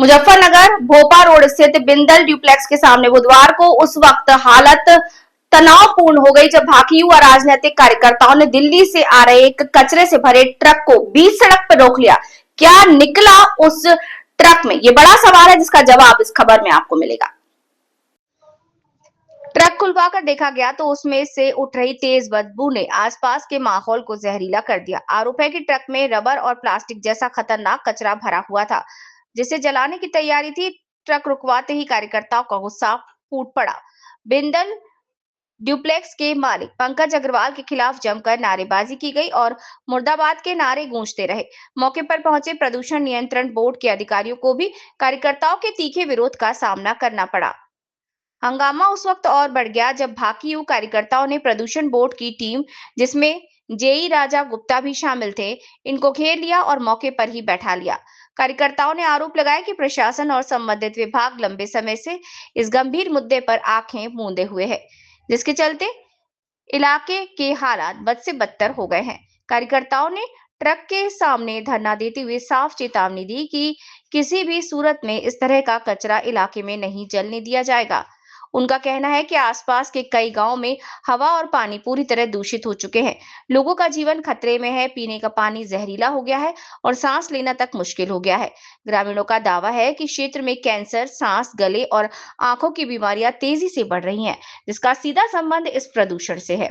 मुजफ्फरनगर भोपा road स्थित Bindal duplex के सामने बुधवार को उस वक्त हालत तनावपूर्ण हो गई जब भाकियू और राजनीतिक कार्यकर्ताओं ने दिल्ली से आ रहे एक कचरे से भरे ट्रक को बीच सड़क पर रोक लिया। क्या निकला उस ट्रक में, ये बड़ा सवाल है जिसका जवाब इस खबर में आपको मिलेगा। ट्रक खुलवाकर देखा गया तो उसमें से उठ रही तेज बदबू ने आसपास के माहौल को जहरीला कर दिया। आरोप है कि ट्रक में रबर और प्लास्टिक जैसा खतरनाक कचरा भरा हुआ था जिसे जलाने की तैयारी थी। ट्रक रुकवाते ही कार्यकर्ताओं का गुस्सा फूट पड़ा। बिंदल ड्यूप्लेक्स के मालिक पंकज अग्रवाल के खिलाफ जमकर नारेबाजी की गई और मुर्दाबाद के नारे गूंजते रहे। मौके पर पहुंचे प्रदूषण नियंत्रण बोर्ड के अधिकारियों को भी कार्यकर्ताओं के तीखे विरोध का सामना करना पड़ा। हंगामा उस वक्त और बढ़ गया जब भाकियू कार्यकर्ताओं ने प्रदूषण बोर्ड की टीम, जिसमें जेई राजा गुप्ता भी शामिल थे, इनको घेर लिया और मौके पर ही बैठा लिया। कार्यकर्ताओं ने आरोप लगाया कि प्रशासन और संबंधित विभाग लंबे समय से इस गंभीर मुद्दे पर आंखें मूंदे हुए है, जिसके चलते इलाके के हालात बद से बदतर हो गए हैं। कार्यकर्ताओं ने ट्रक के सामने धरना देते हुए साफ चेतावनी दी कि किसी भी सूरत में इस तरह का कचरा इलाके में नहीं जलने दिया जाएगा। उनका कहना है कि आसपास के कई गांवों में हवा और पानी पूरी तरह दूषित हो चुके हैं। लोगों का जीवन खतरे में है, पीने का पानी जहरीला हो गया है और सांस लेना तक मुश्किल हो गया है। ग्रामीणों का दावा है कि क्षेत्र में कैंसर, सांस, गले और आंखों की बीमारियां तेजी से बढ़ रही हैं, जिसका सीधा संबंध इस प्रदूषण से है।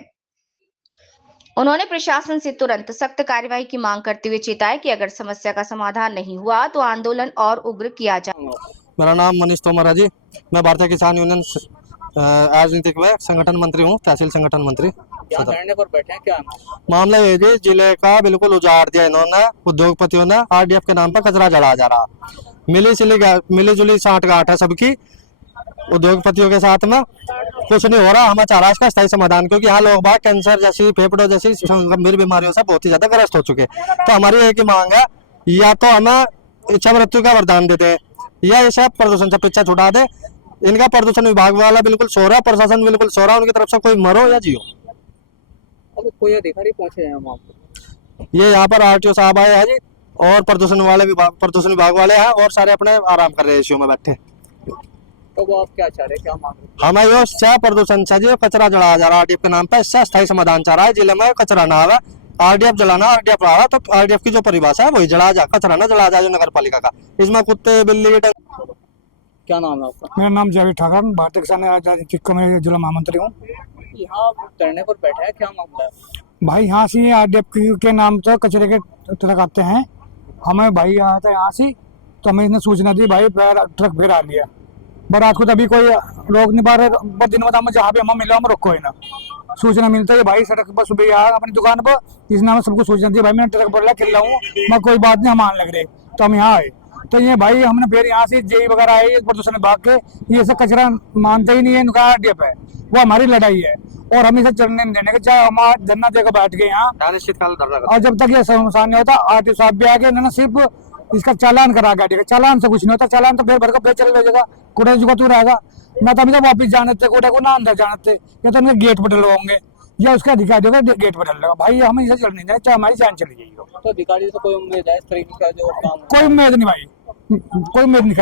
उन्होंने प्रशासन से तुरंत सख्त कार्रवाई की मांग करते हुए चेताया कि अगर समस्या का समाधान नहीं हुआ तो आंदोलन और उग्र किया जाएगा। मेरा नाम मनीष तोमर है जी। मैं भारतीय किसान यूनियन राजनीतिक में संगठन मंत्री हूँ, तहसील संगठन मंत्री। धरने पर बैठे हैं, क्या मामला ये जी, जिले का बिल्कुल उजाड़ दिया इन्होंने। उद्योगपतियों ने आरडीएफ के नाम पर कचरा जला जा रहा। मिली जुली सांठगांठ है सबकी उद्योगपतियों के साथ में। कुछ नहीं हो रहा। हमें चाह रहा है इसका स्थायी समाधान, क्योंकि यहाँ लोग बाग कैंसर जैसी, फेफड़ों जैसी गंभीर बीमारियों से बहुत ही ज्यादा ग्रस्त हो चुके। तो हमारी एक ही मांग है, या तो हमें इच्छा मृत्यु का वरदान दे दे या इसे प्रदूषण से पीछा छुड़ा दे। इनका प्रदूषण विभाग वाला बिल्कुल सो रहा है, प्रशासन बिल्कुल सो रहा है। उनकी तरफ से कोई मरो या जियो। अब कोई अधिकारी पहुंचे हैं वहाँ पर? ये यहाँ पर आरटीओ साहब आए हैं जी, और प्रदूषण विभाग वाले हैं, और सारे अपने आराम कर रहे हैं एसीओ में बैठे। तो वो आप क्या चाह रहे हैं, क्या मांग रहे हैं? हमें यो प्रदूषण से जी कचरा जलाया जा रहा है आरडीएफ के नाम पर, इससे स्थायी समाधान चाह रहा है। जिले में कचरा ना आवे, आरडीएफ जलाना, आरडीएफ आ रहा तो आरडीएफ की जो परिभाषा है वही जला जा, कचरा ना जला जा जो नगर पालिका का। इसमें कुत्ते, बिल्ली। क्या नाम है आपका? मेरा नाम जावेद ठाकर, भारतीय किसान राजनीतिक कमेटी जिला महामंत्री हूँ। यहाँ धरने पर बैठे हैं, क्या मामला है भाई? यहाँ से आरडीएफ के नाम से कचरे के ट्रक आते हैं। हमें भाई आया था यहाँ से, तो हमें इसने सूचना दी भाई ट्रक फिर आ लिया। पर आज खुद अभी कोई रोक नहीं पा रहे। दिन में जहाँ भी हम मिला हम रोको है ना। सूचना मिलता है भाई सड़क पर सुबह आया अपनी दुकान पर, इसने हमें सबको सूचना दी भाई मैं ट्रक पर खेल रहा हूँ, मैं कोई बात नहीं, हम आने लग रहे। तो हम यहाँ आए, तो ये भाई हमने फिर यहाँ से जेई वगैरह आए प्रदूषण विभाग के, ये सब कचरा मानते ही नहीं है, इनका आरडीएफ है, वो हमारी लड़ाई है और हम इसे चलने नहीं देने के। चाहे हमारा धरना देकर बैठ गए यहाँ, और जब तक ये समाधान नहीं होता आरटीओ साहब भी आ गए, इन्होंने सिर्फ इसका चालान करा गाड़ी का। चालान से कुछ नहीं होता, चालान तो फिर भर कर चल भेजेगा, कूड़े को तू रहेगा। मैं तो अभी तक वापिस जाने थे, कूड़े को ना अंदर जाने थे, या तो उनके गेट पर डलवाओगे या उसका अधिकारी होगा गेट पर डल लेगा। भाई हमें इसे चलने देना, चाहे हमारी जान चली जाएगी। तो अधिकारी से कोई उम्मीद है इस तरीके का जो काम? कोई उम्मीद नहीं भाई, कोई उम्मीद नहीं।